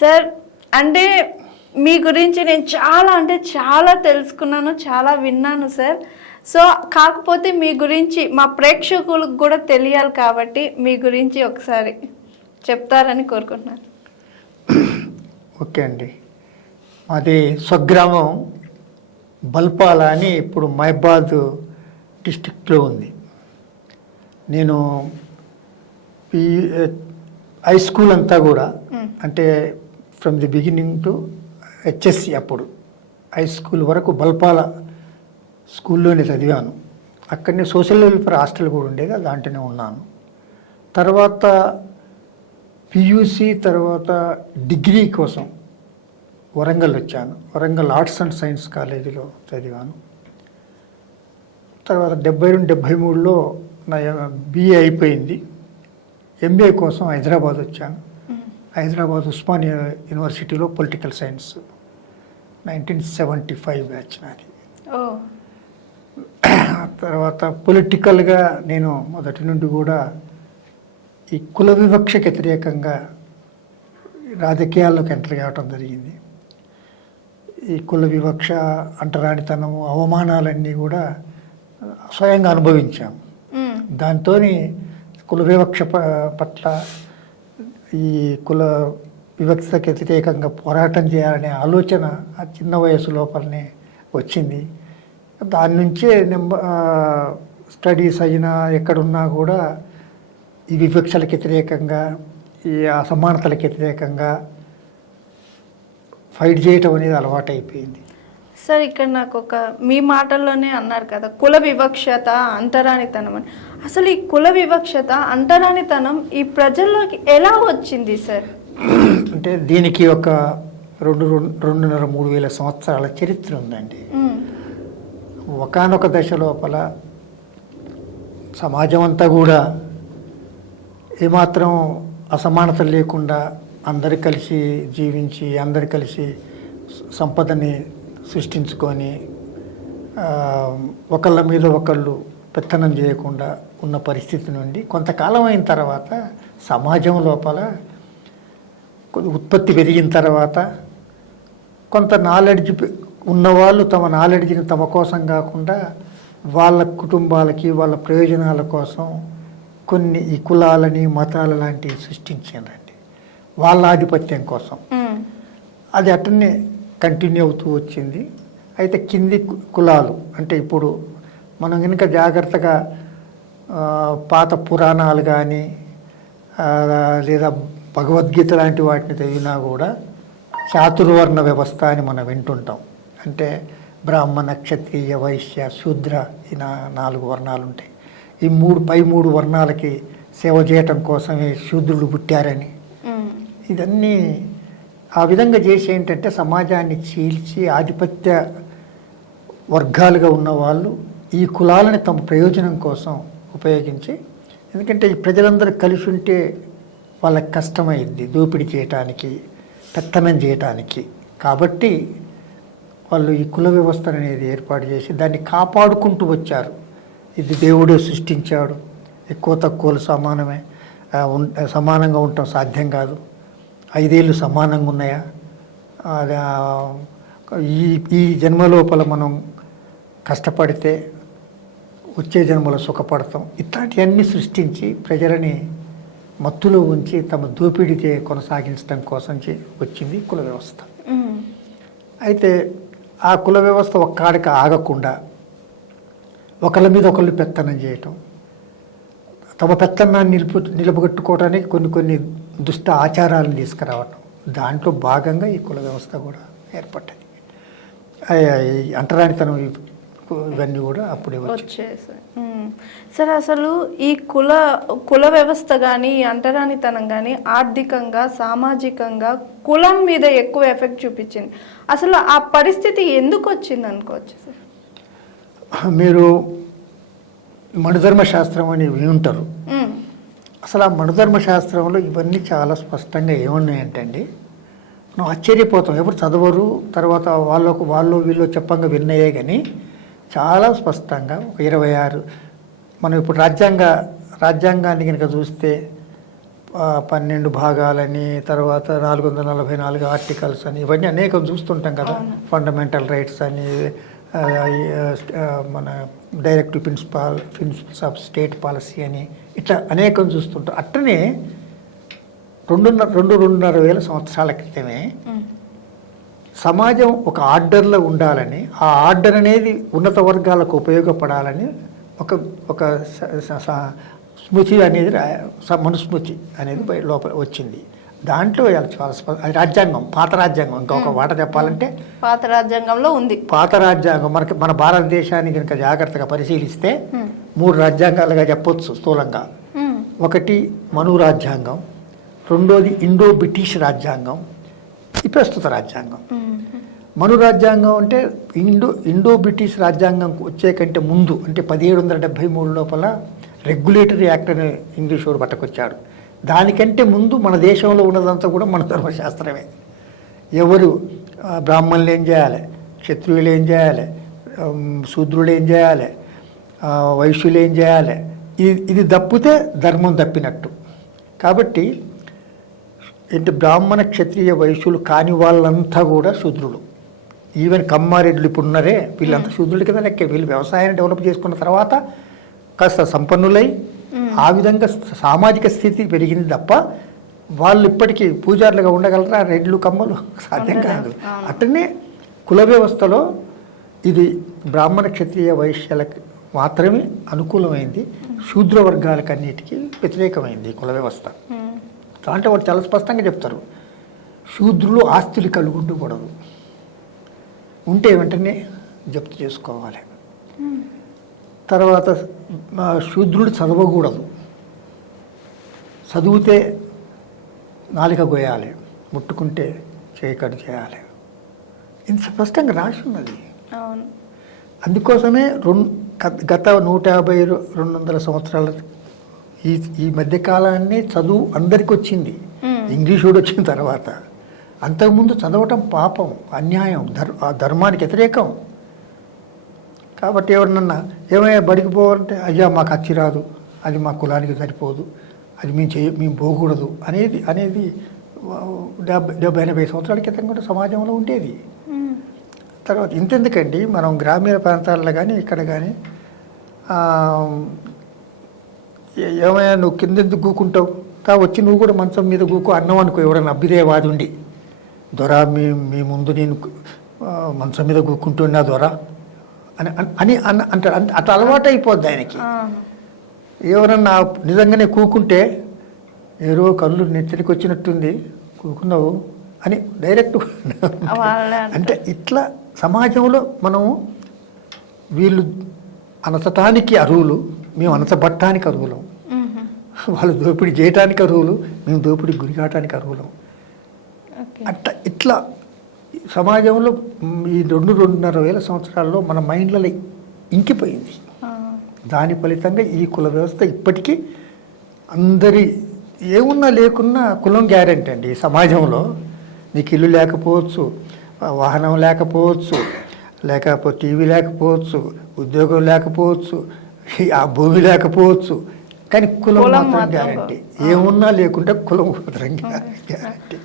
Sir అంటే మీ గురించి నేను చాలా అంటే చాలా తెలుసుకున్నాను చాలా విన్నాను సార్. సో కాకపోతే మీ గురించి మా ప్రేక్షకులకు కూడా తెలియాలి కాబట్టి మీ గురించి ఒకసారి చెప్తారని కోరుకుంటున్నాను. ఓకే అండి. మాది స్వగ్రామం బల్పాల అని ఇప్పుడు మైబాద్ డిస్టిక్లో ఉంది. నేను పి హై స్కూల్ అంతా కూడా అంటే from the beginning to HSC అప్పుడు హై స్కూల్ వరకు బల్పాల స్కూల్లోనే చదివాను. అక్కడనే సోషల్ వెల్ఫేర్ హాస్టల్ కూడా ఉండేది దాంట్లోనే ఉన్నాను. తర్వాత పియూసి తర్వాత డిగ్రీ కోసం వరంగల్ వచ్చాను. వరంగల్ ఆర్ట్స్ అండ్ సైన్స్ కాలేజీలో చదివాను. తర్వాత డెబ్బై రెండు డెబ్బై మూడులో నా బిఏ అయిపోయింది. ఎంబీఏ కోసం హైదరాబాద్ వచ్చాను హైదరాబాద్ ఉస్మానియా యూనివర్సిటీలో political science. Nineteen seventy five batch నాది. తర్వాత పొలిటికల్గా నేను మొదటి నుండి కూడా ఈ కుల వివక్షకు వ్యతిరేకంగా రాజకీయాల్లోకి ఎంటర్ కావటం జరిగింది. ఈ కుల వివక్ష అంటరానితనము అవమానాలన్నీ కూడా స్వయంగా అనుభవించాం. మ్మ్. దాంతో కుల వివక్ష పట్ల ఈ కుల వివక్షకి వ్యతిరేకంగా పోరాటం చేయాలనే ఆలోచన ఆ చిన్న వయసు లోపలనే వచ్చింది. దాని నుంచే నెంబ స్టడీస్ అయినా ఎక్కడున్నా కూడా ఈ వివక్షలకు వ్యతిరేకంగా ఈ అసమానతలకు వ్యతిరేకంగా ఫైట్ చేయటం అనేది అలవాటైపోయింది. సార్ ఇక్కడ నాకు ఒక మీ మాటల్లోనే అన్నారు కదా కుల వివక్షత అంతరానితనం అని. అసలు ఈ కుల వివక్షత అంటరానితనం ఈ ప్రజల్లోకి ఎలా వచ్చింది సార్ అంటే దీనికి ఒక రెండు రెండు రెండున్నర మూడు వేల సంవత్సరాల చరిత్ర ఉందండి. ఒకానొక దశ లోపల సమాజం అంతా కూడా ఏమాత్రం అసమానత లేకుండా అందరు కలిసి జీవించి అందరు కలిసి సంపదని సృష్టించుకొని ఒకళ్ళ మీద ఒకళ్ళు పెత్తనం చేయకుండా ఉన్న పరిస్థితి నుండి కొంతకాలం అయిన తర్వాత సమాజం లోపల కొద్ది ఉత్పత్తి పెరిగిన తర్వాత కొంత నాలెడ్జ్ ఉన్నవాళ్ళు తమ నాలెడ్జ్ని తమ కోసం కాకుండా వాళ్ళ కుటుంబాలకి వాళ్ళ ప్రయోజనాల కోసం కొన్ని ఈ కులాలని మతాల లాంటివి సృష్టించారండి. వాళ్ళ ఆధిపత్యం కోసం. అది అటనే కంటిన్యూ అవుతూ వచ్చింది. అయితే కింది కులాలు అంటే ఇప్పుడు మనం కనుక జాగ్రత్తగా పాత పురాణాలు కానీ లేదా భగవద్గీత లాంటి వాటిని చదివినా కూడా చాతుర్వర్ణ వ్యవస్థ అని మనం వింటుంటాం. అంటే బ్రాహ్మణ క్షత్రియ వైశ్య శూద్ర ఈ నాలుగు వర్ణాలు ఉంటాయి ఈ మూడు పై మూడు వర్ణాలకి సేవ చేయటం కోసమే శూద్రుడు పుట్టారని. ఇదన్నీ ఆ విధంగా చేసి ఏంటంటే సమాజాన్ని చీల్చి ఆధిపత్య వర్గాలుగా ఉన్న వాళ్ళు ఈ కులాలని తమ ప్రయోజనం కోసం ఉపయోగించి ఎందుకంటే ఈ ప్రజలందరూ కలిసి ఉంటే వాళ్ళకి కష్టమైంది దోపిడీ చేయటానికి పెత్తనం చేయటానికి. కాబట్టి వాళ్ళు ఈ కుల వ్యవస్థ అనేది ఏర్పాటు చేసి దాన్ని కాపాడుకుంటూ వచ్చారు. ఇది దేవుడే సృష్టించాడు. ఎక్కువ తక్కువలు సమానమే. సమానంగా ఉండటం సాధ్యం కాదు. ఐదేళ్ళు సమానంగా ఉన్నాయా? ఈ ఈ జన్మలోపల మనం కష్టపడితే వచ్చే జన్మలో సుఖపడతాం. ఇట్లాంటివన్నీ సృష్టించి ప్రజలని మత్తులో ఉంచి తమ దోపిడీ చే- కొనసాగించడం కోసం వచ్చింది కుల వ్యవస్థ. అయితే ఆ కుల వ్యవస్థ ఒక్కడికి ఆగకుండా ఒకళ్ళ మీద ఒకళ్ళు పెత్తనం చేయటం తమ పెత్తనాన్ని నిలుపు నిలబెట్టుకోవడానికి కొన్ని కొన్ని దుష్ట ఆచారాలను తీసుకురావటం దాంట్లో భాగంగా ఈ కుల వ్యవస్థ కూడా ఏర్పడ్డది. అంటరానితనం ఇవన్నీ కూడా అప్పుడే వచ్చేసాయి. సార్ అసలు ఈ కుల కుల వ్యవస్థ కానీ అంటరానితనం కానీ ఆర్థికంగా సామాజికంగా కులం మీద ఎక్కువ ఎఫెక్ట్ చూపించింది. అసలు ఆ పరిస్థితి ఎందుకు వచ్చింది అనుకోవచ్చు సార్? మీరు మణుధర్మ శాస్త్రం అని వినుంటారు. మ్మ్. అసలు ఆ మణుధర్మ శాస్త్రంలో ఇవన్నీ చాలా స్పష్టంగా ఏమున్నాయంటే అండి మనం ఆశ్చర్యపోతాం. ఎవరు చదవరు తర్వాత వాళ్ళకు వాళ్ళు వీళ్ళు చెప్పంగా విన్నాయే కానీ చాలా స్పష్టంగా ఒక ఇరవై ఆరు. మనం ఇప్పుడు రాజ్యాంగ రాజ్యాంగాన్ని కనుక చూస్తే పన్నెండు భాగాలని తర్వాత నాలుగు వందల నలభై నాలుగు ఆర్టికల్స్ అని ఇవన్నీ అనేకం చూస్తుంటాం కదా. ఫండమెంటల్ రైట్స్ అని మన directive principal principles of state policy అని ఇట్లా అనేకం చూస్తుంటాం. అట్లనే రెండున్నర రెండు రెండున్నర వేల సంవత్సరాల క్రితమే సమాజం ఒక ఆర్డర్లో ఉండాలని ఆ ఆర్డర్ అనేది ఉన్నత వర్గాలకు ఉపయోగపడాలని ఒక ఒక స్మృతి అనేది మనుస్మృతి అనేది లోపల వచ్చింది. దాంట్లో చాలా రాజ్యాంగం పాత రాజ్యాంగం. ఇంకొక మాట చెప్పాలంటే పాత రాజ్యాంగంలో ఉంది. పాత రాజ్యాంగం మనకి మన భారతదేశాన్ని కనుక జాగ్రత్తగా పరిశీలిస్తే మూడు రాజ్యాంగాలుగా చెప్పొచ్చు స్థూలంగా. ఒకటి మను రాజ్యాంగం రెండోది ఇండో బ్రిటిష్ రాజ్యాంగం ప్రస్తుత రాజ్యాంగం. మను రాజ్యాంగం అంటే ఇండో ఇండో బ్రిటిష్ రాజ్యాంగం వచ్చే కంటే ముందు అంటే పదిహేడు వందల డెబ్భై మూడు లోపల రెగ్యులేటరీ యాక్ట్ అనే ఇంగ్లీష్ వాడు పట్టుకొచ్చాడు. దానికంటే ముందు మన దేశంలో ఉన్నదంతా కూడా మన ధర్మశాస్త్రమే. ఎవరు బ్రాహ్మణులు ఏం చేయాలి? క్షత్రియులు ఏం చేయాలి? శూద్రులు ఏం చేయాలి? వైశ్యులు ఏం చేయాలి? ఇది ఇది తప్పితే ధర్మం తప్పినట్టు. కాబట్టి ఏంటి? బ్రాహ్మణ క్షత్రియ వైశ్యులు కాని వాళ్ళంతా కూడా శూద్రులు. ఈవెన్ కమ్మారెడ్లు ఇప్పుడు ఉన్నారే వీళ్ళంతా శూద్రుల కింద లెక్కే. వీళ్ళు వ్యవసాయాన్ని డెవలప్ చేసుకున్న తర్వాత కాస్త సంపన్నులై ఆ విధంగా సామాజిక స్థితి పెరిగింది తప్ప వాళ్ళు ఇప్పటికీ పూజారులుగా ఉండగలరా? రెడ్లు కమ్మలు సాధ్యం కాదు. అట్లనే కుల వ్యవస్థలో ఇది బ్రాహ్మణ క్షత్రియ వైశ్యాలకు మాత్రమే అనుకూలమైంది. శూద్ర వర్గాలకు అన్నిటికీ వ్యతిరేకమైంది కుల వ్యవస్థ. దాంట్లో వాడు చాలా స్పష్టంగా చెప్తారు. శూద్రులు ఆస్తులు కలిగి ఉండకూడదు ఉంటే వెంటనే జప్తు చేసుకోవాలి. తర్వాత శూద్రుడు చదవకూడదు. చదివితే నాలిక గోయాలి. ముట్టుకుంటే చేయకడు చేయాలి. ఇంత స్పష్టంగా రాసి ఉన్నది. అందుకోసమే రెండు గత నూట యాభై రెండు వందల సంవత్సరాల ఈ ఈ మధ్యకాలాన్ని చదువు అందరికి వచ్చింది. ఇంగ్లీష్ కూడా వచ్చిన తర్వాత అంతకుముందు చదవటం పాపం అన్యాయం ధర్ ఆ ధర్మానికి వ్యతిరేకం కాబట్టి ఎవరినన్నా ఏమయ్యా బడికి పోవాలంటే అయ్యా మాకు అచ్చి రాదు అది మా కులానికి సరిపోదు అది మేము చేయ మేము పోకూడదు అనేది అనేది డెబ్బై డెబ్బై ఎనభై సంవత్సరాల క్రితం కూడా సమాజంలో ఉండేది. తర్వాత ఇంతెందుకండి మనం గ్రామీణ ప్రాంతాల్లో కానీ ఇక్కడ కానీ ఏమైనా నువ్వు కింద ఎందుకు గూకుంటావు తా వచ్చి నువ్వు కూడా మంచం మీద గూకు అన్నం అనుకో ఎవడన్నా అభ్యుదయవాది ఉండి దొర మీ మీ ముందు నేను మంచం మీద గూకుంటున్నా దొర. అని అని అన్న అంటాడు. అంటే అట్లా అలవాటు అయిపోద్ది ఆయనకి. ఎవరన్నా నిజంగానే కూకుంటే ఏరో కళ్ళు నెత్తికి వచ్చినట్టుంది కూకున్నావు? అని డైరెక్ట్ అంటే ఇట్లా సమాజంలో మనం వీళ్ళు అనచటానికి అరువులు మేము అనచబట్టానికి అరువులం మ్మ్. వాళ్ళు దోపిడీ చేయటానికి అరువులు మేము దోపిడీ గురి కావటానికి అరువులం ఓకే. అట్లా ఇట్లా సమాజంలో ఈ రెండు రెండున్నర వేల సంవత్సరాల్లో మన మైండ్లలో ఇంకిపోయింది. దాని ఫలితంగా ఈ కుల వ్యవస్థ ఇప్పటికీ అందరి ఏమున్నా లేకున్నా కులం గ్యారెంటీ అండి ఈ సమాజంలో. నీకు ఇల్లు లేకపోవచ్చు వాహనం లేకపోవచ్చు లేకపోతే టీవీ లేకపోవచ్చు ఉద్యోగం లేకపోవచ్చు ఆ భూమి లేకపోవచ్చు. కానీ కులం మాత్రం గ్యారెంటీ. ఏమున్నా లేకుంటే కులం మాత్రం గ్యారెంటీ.